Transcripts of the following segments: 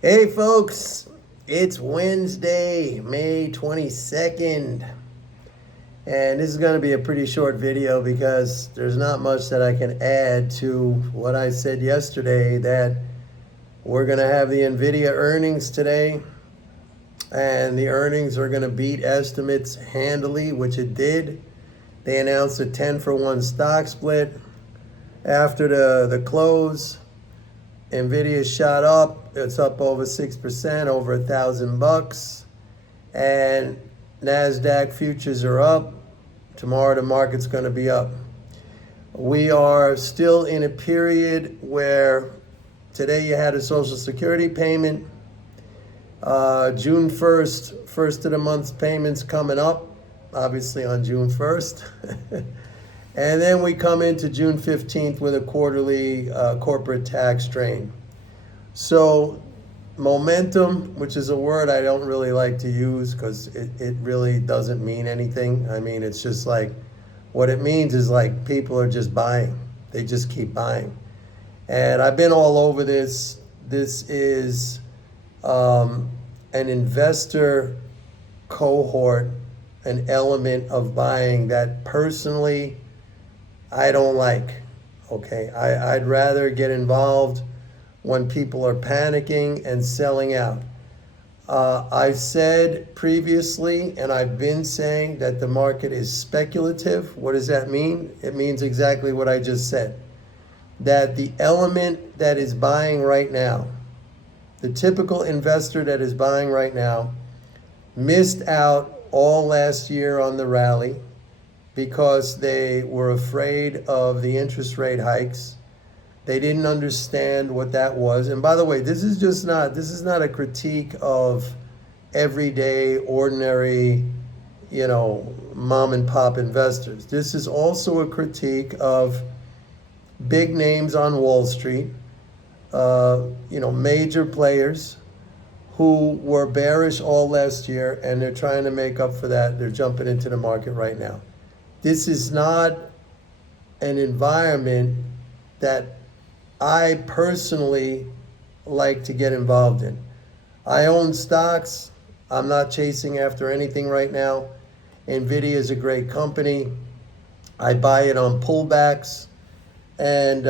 Hey folks, it's Wednesday, May 22nd, and this is going to be a pretty short video because there's not much that I can add to what I said yesterday, that we're going to have the Nvidia earnings today, and the earnings are going to beat estimates handily, which it did. They announced a 10-for-1 stock split after the close. Nvidia shot up. It's up over 6%, over $1,000, and Nasdaq futures are up. Tomorrow the market's going to be up. We are still in a period where today you had a Social Security payment. June 1st, first of the month's payments coming up, obviously on June 1st. And then we come into June 15th with a quarterly corporate tax drain. So momentum, which is a word I don't really like to use because it really doesn't mean anything. I mean, it's just like, what it means is like people are just buying. They just keep buying. And I've been all over this. This is an investor cohort, an element of buying that personally I don't like. Okay, I'd rather get involved when people are panicking and selling out. I've said previously, and I've been saying, that the market is speculative. What does that mean? It means exactly what I just said. That the element that is buying right now, the typical investor that is buying right now, missed out all last year on the rally because they were afraid of the interest rate hikes. They didn't understand what that was. And by the way, this is not a critique of everyday, ordinary, mom and pop investors. This is also a critique of big names on Wall Street, major players who were bearish all last year, and they're trying to make up for that. They're jumping into the market right now. This is not an environment that I personally like to get involved in. I own stocks. I'm not chasing after anything right now. Nvidia is a great company. I buy it on pullbacks, and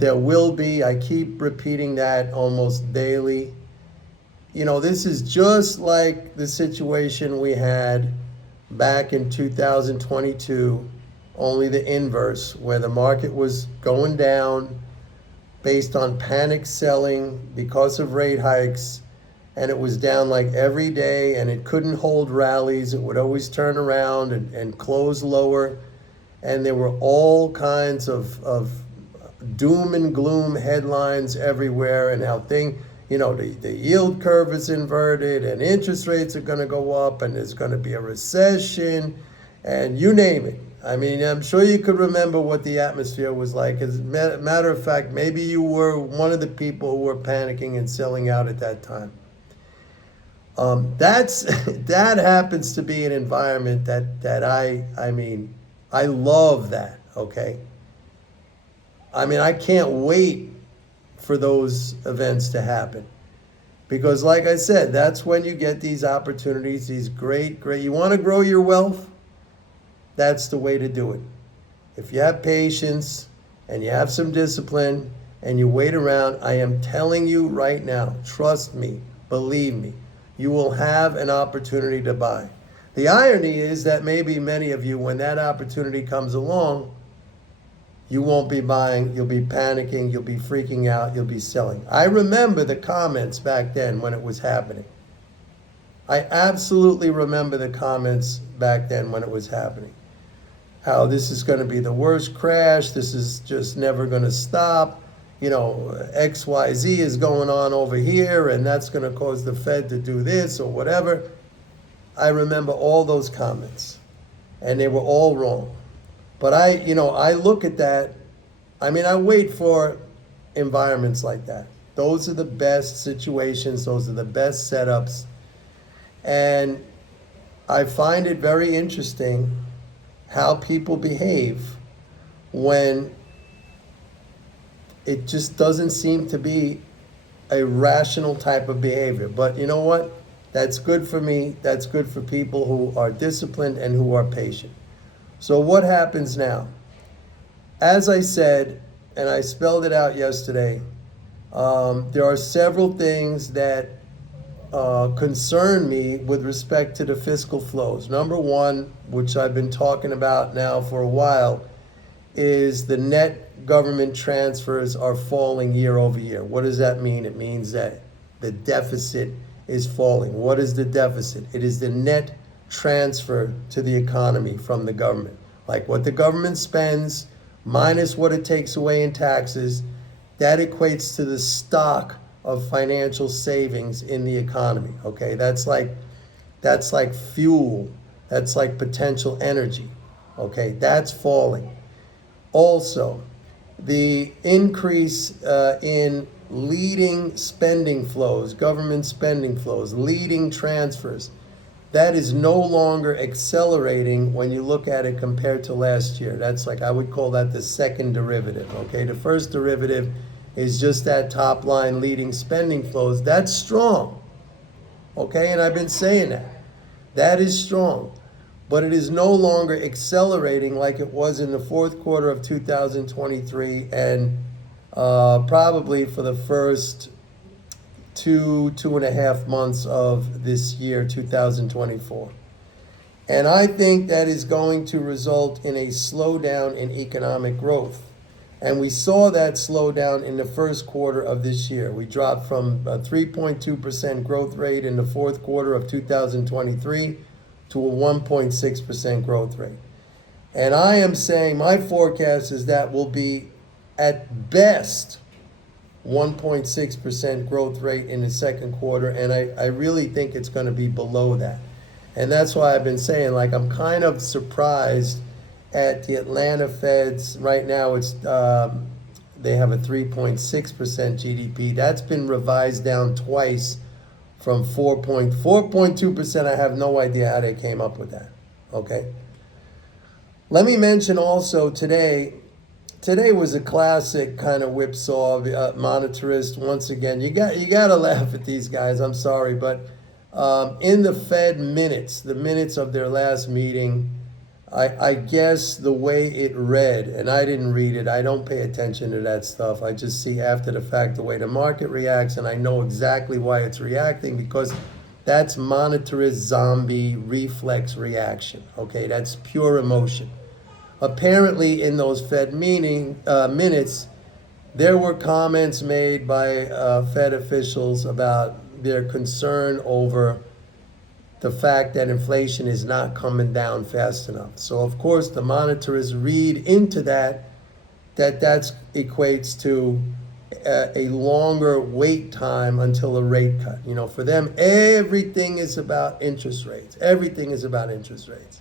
there will be, I keep repeating that almost daily. This is just like the situation we had back in 2022, only the inverse, where the market was going down based on panic selling because of rate hikes, and it was down like every day, and it couldn't hold rallies. It would always turn around and close lower, and there were all kinds of doom and gloom headlines everywhere, and how the yield curve is inverted, and interest rates are going to go up, and there's going to be a recession, and you name it. I mean, I'm sure you could remember what the atmosphere was like. As a matter of fact, maybe you were one of the people who were panicking and selling out at that time. That happens to be an environment that I love that, okay? I mean, I can't wait for those events to happen. Because like I said, that's when you get these opportunities, these great, you want to grow your wealth? That's the way to do it. If you have patience and you have some discipline and you wait around, I am telling you right now, trust me, believe me, you will have an opportunity to buy. The irony is that maybe many of you, when that opportunity comes along, you won't be buying, you'll be panicking, you'll be freaking out, you'll be selling. I remember the comments back then when it was happening. I absolutely remember the comments back then when it was happening. How this is going to be the worst crash, this is just never going to stop. XYZ is going on over here, and that's going to cause the Fed to do this or whatever. I remember all those comments, and they were all wrong. But I look at that. I mean, I wait for environments like that. Those are the best situations. Those are the best setups. And I find it very interesting how people behave when it just doesn't seem to be a rational type of behavior. But you know what? That's good for me. That's good for people who are disciplined and who are patient. So what happens now? As I said, and I spelled it out yesterday, there are several things that concern me with respect to the fiscal flows. Number one, which I've been talking about now for a while, is the net government transfers are falling year over year. What does that mean? It means that the deficit is falling. What is the deficit? It is the net transfer to the economy from the government. Like what the government spends minus what it takes away in taxes, that equates to the stock of financial savings in the economy. Okay, that's like fuel. That's like potential energy. Okay, that's falling. Also, the increase in leading spending flows, government spending flows, leading transfers, that is no longer accelerating when you look at it compared to last year. That's like, I would call that the second derivative, okay? The first derivative is just that top line leading spending flows. That's strong, okay? And I've been saying that. That is strong. But it is no longer accelerating like it was in the fourth quarter of 2023 and probably for the first two and a half months of this year, 2024. And I think that is going to result in a slowdown in economic growth. And we saw that slowdown in the first quarter of this year. We dropped from a 3.2% growth rate in the fourth quarter of 2023 to a 1.6% growth rate. And I am saying my forecast is that will be at best 1.6% growth rate in the second quarter, and I really think it's going to be below that. And that's why I've been saying, like, I'm kind of surprised at the Atlanta Feds. Right now it's they have a 3.6% GDP. That's been revised down twice from 4.2%. I have no idea how they came up with that. Okay. Let me mention also today was a classic kind of whipsaw, monetarist. Once again, you got to laugh at these guys. I'm sorry, but in the Fed minutes, the minutes of their last meeting, I guess the way it read, and I didn't read it. I don't pay attention to that stuff. I just see after the fact the way the market reacts, and I know exactly why it's reacting because that's monetarist zombie reflex reaction. Okay, that's pure emotion. Apparently, in those Fed minutes, there were comments made by Fed officials about their concern over the fact that inflation is not coming down fast enough. So, of course, the monetarists read into that equates to a longer wait time until a rate cut. You know, for them, everything is about interest rates. Everything is about interest rates.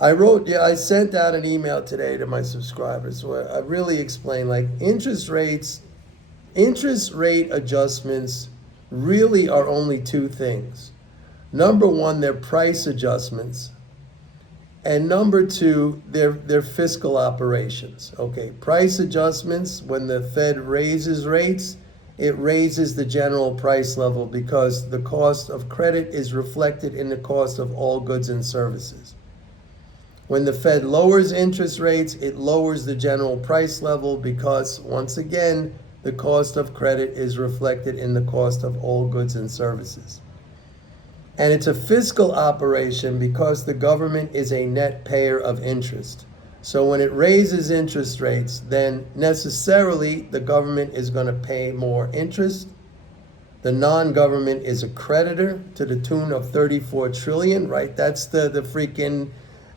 I sent out an email today to my subscribers where I really explained, like, interest rate adjustments really are only two things. Number one, they're price adjustments. And number two, they're fiscal operations. Okay, price adjustments, when the Fed raises rates, it raises the general price level because the cost of credit is reflected in the cost of all goods and services. When the Fed lowers interest rates, it lowers the general price level because, once again, the cost of credit is reflected in the cost of all goods and services. And it's a fiscal operation because the government is a net payer of interest. So when it raises interest rates, then necessarily the government is going to pay more interest. The non-government is a creditor to the tune of 34 trillion, right? That's the freaking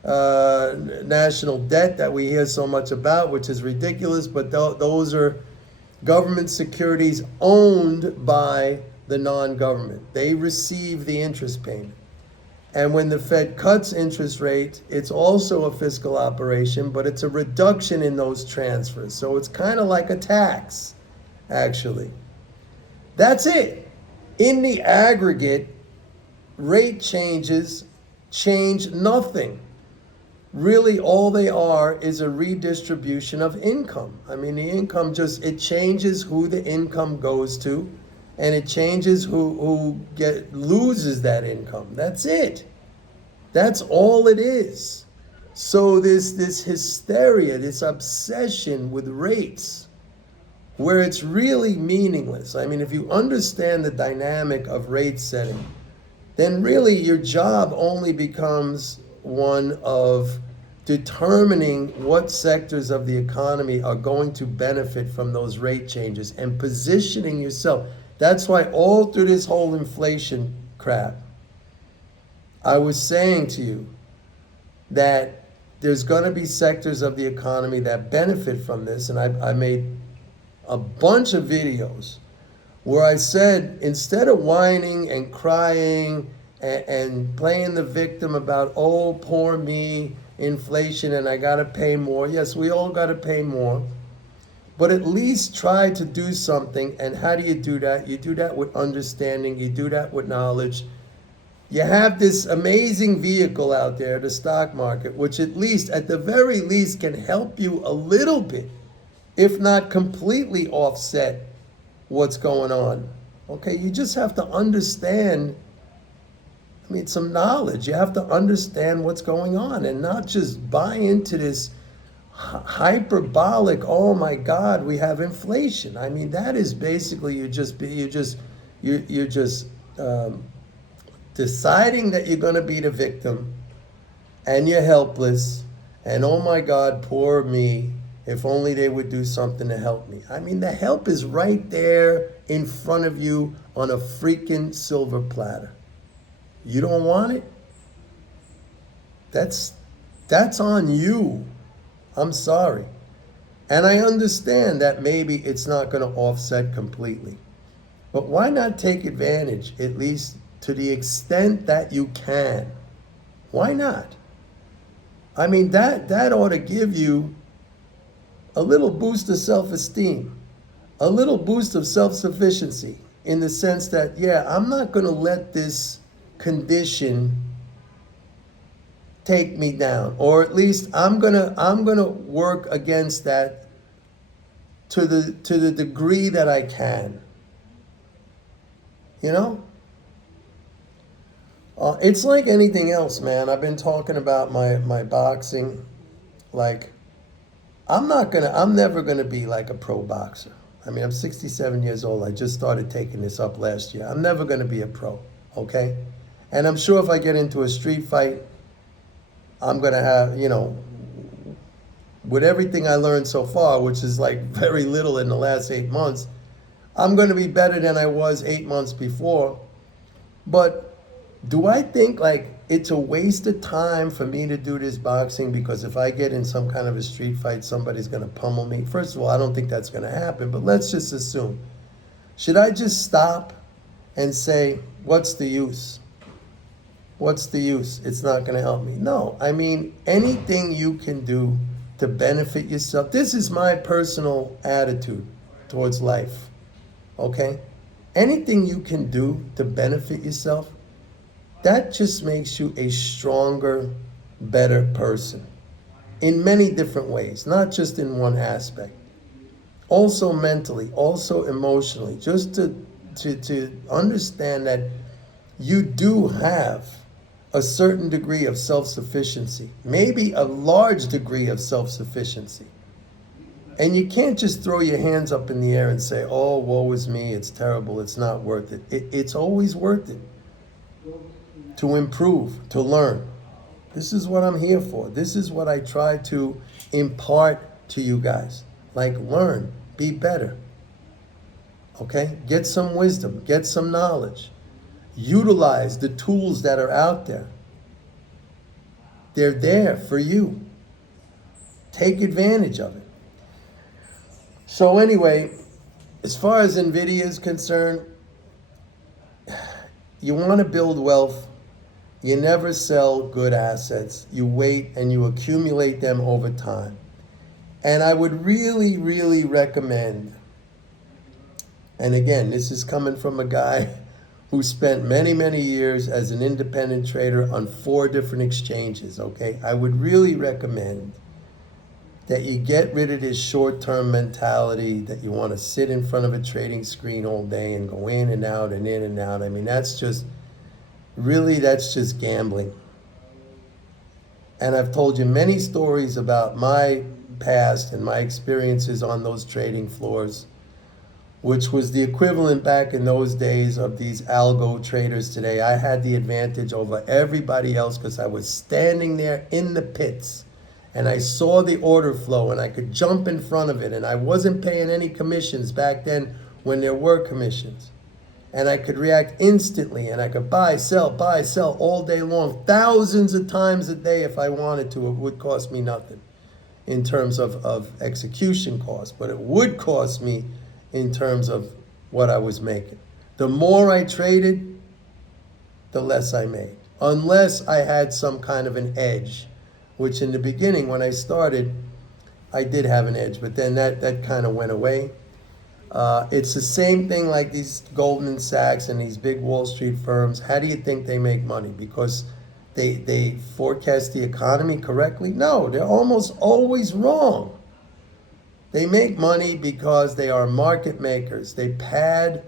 national debt that we hear so much about, which is ridiculous, but those are government securities owned by the non-government. They receive the interest payment. And when the Fed cuts interest rates, it's also a fiscal operation, but it's a reduction in those transfers. So it's kind of like a tax, actually. That's it. In the aggregate, rate changes change nothing. really all they are is a redistribution of income. I mean, the income just, it changes who the income goes to, and it changes who loses that income. That's it. That's all it is. So this hysteria, this obsession with rates, where it's really meaningless. I mean, if you understand the dynamic of rate setting, then really your job only becomes one of determining what sectors of the economy are going to benefit from those rate changes and positioning yourself. That's why all through this whole inflation crap, I was saying to you that there's going to be sectors of the economy that benefit from this, and I made a bunch of videos where I said, instead of whining and crying and playing the victim about, oh, poor me, inflation, and I got to pay more. Yes, we all got to pay more. But at least try to do something. And how do you do that? You do that with understanding. You do that with knowledge. You have this amazing vehicle out there, the stock market, which at the very least, can help you a little bit, if not completely offset what's going on. Okay, you just have to understand, some knowledge. You have to understand what's going on and not just buy into this hyperbolic, oh my God, we have inflation. I mean, that is basically you're just deciding that you're going to be the victim and you're helpless and oh my God, poor me, if only they would do something to help me. I mean, the help is right there in front of you on a freaking silver platter. You don't want it? That's on you. I'm sorry. And I understand that maybe it's not going to offset completely. But why not take advantage, at least to the extent that you can? Why not? I mean, that ought to give you a little boost of self-esteem, a little boost of self-sufficiency, in the sense that, yeah, I'm not going to let this condition take me down, or at least I'm gonna work against that to the degree that I can. You know, it's like anything else, man. I've been talking about my boxing. Like, I'm never gonna be like a pro boxer. I mean, I'm 67 years old. I just started taking this up last year. I'm never gonna be a pro, okay? And I'm sure if I get into a street fight, I'm going to have, with everything I learned so far, which is like very little in the last 8 months, I'm going to be better than I was 8 months before. But do I think like it's a waste of time for me to do this boxing because if I get in some kind of a street fight, somebody's going to pummel me? First of all, I don't think that's going to happen, but let's just assume. Should I just stop and say, what's the use? What's the use? It's not going to help me. No, I mean, anything you can do to benefit yourself. This is my personal attitude towards life, okay? Anything you can do to benefit yourself, that just makes you a stronger, better person in many different ways, not just in one aspect. Also mentally, also emotionally, just to understand that you do have a certain degree of self-sufficiency, maybe a large degree of self-sufficiency. And you can't just throw your hands up in the air and say, oh, woe is me, it's terrible, it's not worth it. It's always worth it to improve, to learn. This is what I'm here for. This is what I try to impart to you guys. Like, learn, be better. Okay? Get some wisdom, get some knowledge. Utilize the tools that are out there. They're there for you. Take advantage of it. So anyway, as far as Nvidia is concerned, you want to build wealth. You never sell good assets. You wait and you accumulate them over time. And I would really, really recommend, and again, this is coming from a guy who spent many, many years as an independent trader on 4 different exchanges, okay? I would really recommend that you get rid of this short-term mentality that you want to sit in front of a trading screen all day and go in and out and in and out. I mean, that's just gambling. And I've told you many stories about my past and my experiences on those trading floors, which was the equivalent back in those days of these algo traders today. I had the advantage over everybody else because I was standing there in the pits and I saw the order flow and I could jump in front of it, and I wasn't paying any commissions back then when there were commissions. And I could react instantly, and I could buy, sell all day long, thousands of times a day if I wanted to. It would cost me nothing in terms of execution costs, but it would cost me in terms of what I was making. The more I traded, the less I made, unless I had some kind of an edge, which in the beginning when I started, I did have an edge, but then that kind of went away. It's the same thing like these Goldman Sachs and these big Wall Street firms. How do you think they make money? Because they forecast the economy correctly? No, they're almost always wrong. They make money because they are market makers. They pad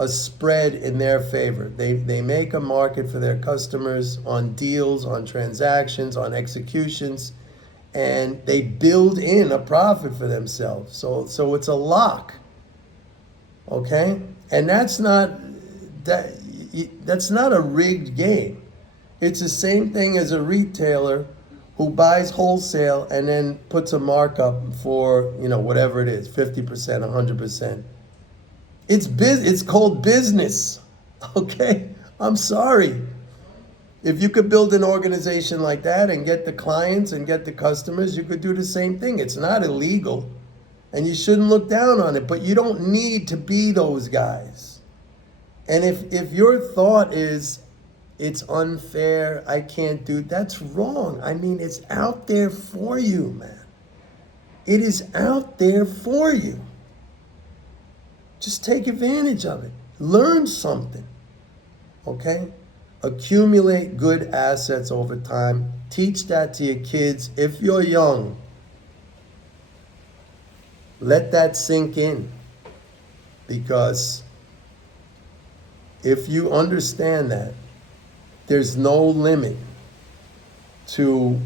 a spread in their favor. They make a market for their customers on deals, on transactions, on executions, and they build in a profit for themselves. So it's a lock. Okay? And that's not a rigged game. It's the same thing as a retailer who buys wholesale and then puts a markup for, whatever it is, 50%, 100%. It's called business. Okay? I'm sorry. If you could build an organization like that and get the clients and get the customers, you could do the same thing. It's not illegal. And you shouldn't look down on it, but you don't need to be those guys. And if your thought is, it's unfair, I can't do, that's wrong. I mean, it's out there for you, man. It is out there for you. Just take advantage of it. Learn something, okay? Accumulate good assets over time. Teach that to your kids if you're young. Let that sink in, because if you understand that, there's no limit to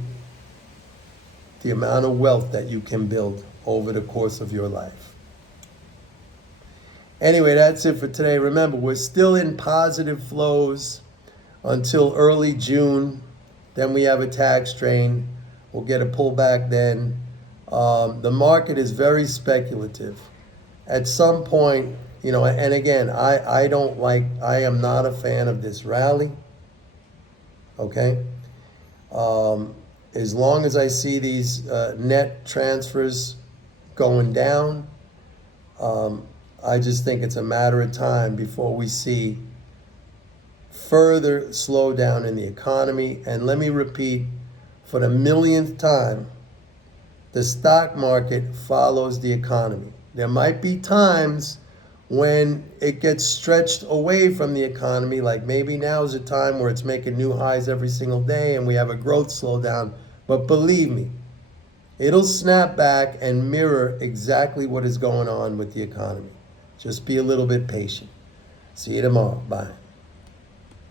the amount of wealth that you can build over the course of your life. Anyway, that's it for today. Remember, we're still in positive flows until early June. Then we have a tax drain. We'll get a pullback then. The market is very speculative. At some point, and again, I am not a fan of this rally. Okay? As long as I see these net transfers going down, I just think it's a matter of time before we see further slowdown in the economy. And let me repeat for the millionth time, the stock market follows the economy. There might be times when it gets stretched away from the economy, like maybe now is a time where it's making new highs every single day and we have a growth slowdown. But believe me, it'll snap back and mirror exactly what is going on with the economy. Just be a little bit patient. See you tomorrow. Bye.